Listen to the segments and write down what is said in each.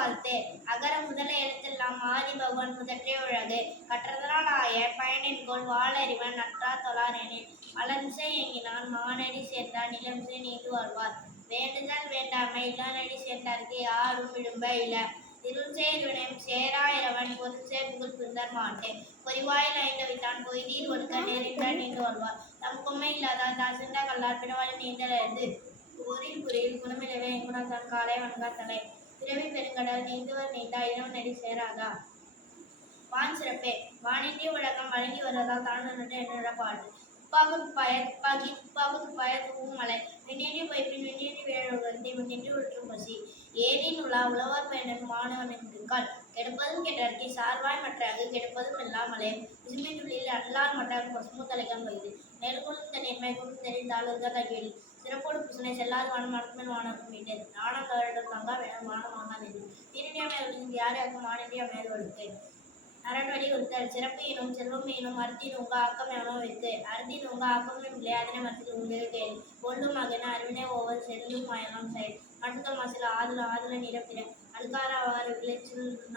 வாழ்த்து. அகர முதல எழுத்தெல்லாம் ஆதி பகவன் முதற்றே உலகு. கற்றதனால் ஆய பயனென்கொல் வாளறிவன் நற்றார் தொழாரெனின். மலர்மிசை எங்கினான் மானடி சேர்ந்தார் நிலமிசை நீண்டு வாழ்வார். வேண்டுதல் வேண்டாமை இல்லானடி சேர்ந்தார்க்கு யாரும் விழும்ப இல. இருள்சேர் வினையும் சேரா இரவன் பொருள்சேர் புகழ் புரிந்தார் மாட்டு. பொறிவாயில் ஐந்தவித்தான் பொய்தீர் ஒழுக்க நெறிந்தார் நீண்டு வாழ்வார். தம் கொம்மை இல்லாதார் தாழ்சென்ற கல்லார் பிறவாழி நீண்டலது. ஊரில் புரியில் குணமிலவே குணத்தான் காலை வணங்கா தலை. பிறவி பெருங்கடல் நீந்துவர் நீந்தா இரவு நெறி சேராதா. வான் சிறப்பே. வானின்றி உலகம் வழங்கி வருவதால் தாழ்ந்து என்ற பாடு. துப்பாக்கு துப்பாய துப்பாக்கி துப்பாக்கு துப்பாய தூவும் மலை. விண்ணின்றி பொய்ப்பின் விண்ணின்றி விழி விண்ணின்றி உற்றும் பசி. ஏரின் உலா உழவர் பயனும் மாணவன் என்றால் கெடுப்பதும் கெட்டற்கு சார்வாய் மற்றாக கெடுப்பதும் இல்லாமலே. விசும்பின் அல்லால் மற்றாக பசுமு தலைகம் வைது. நெருங்குழும் தண்ணீர்மை குழும் தெரிந்தால் தகவல். சிறப்போடு புசனை செல்லாது வானம் மனத்துமேல் வானக்கும் மீட்டது. நாணம் கவரிடம் தங்கா வேணும் வானம் வாங்காதது. தீரணியாமையாளர்களுக்கு யாரையாக்கும் மாநில மேல்வழுக்கு. அரண்வழி ஒருத்தல் சிறப்பு எனும் செல்வம் எனும் அறுதி நூங்க ஆக்கம் எவனோ வைத்து. அறுதி நூங்க ஆக்கமும் இல்லை அதனை மரத்தில் உங்களுக்கு கேள்வி. கொள்ளும் மகன அறிவினை ஒவ்வொரு செல்லும் மயனம் செயல். மட்டுக்கள் மாசில ஆதுல நிரப்பிட. அழுக்கார அவ்வாறு விளைச்சல் சொல்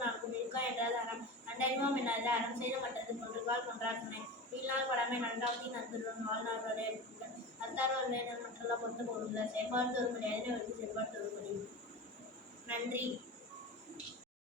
நான்கும் இருக்கா என்றால் அறம். நன்றறிவோம் என்னாது அறம் செய்த மற்றது கொன்றுகால் கொன்றார் துணை. வீழ்நாள் படமை நன்றாவதி நந்துருவன் வாழ்நாள் வரை அத்தார்வர் வேணல் மற்றெல்லாம் பொறுத்து போடுங்க. செயற்பாடு தோறுபடி அதனை வைத்து செயற்பாடு தோறுபடி. நன்றி.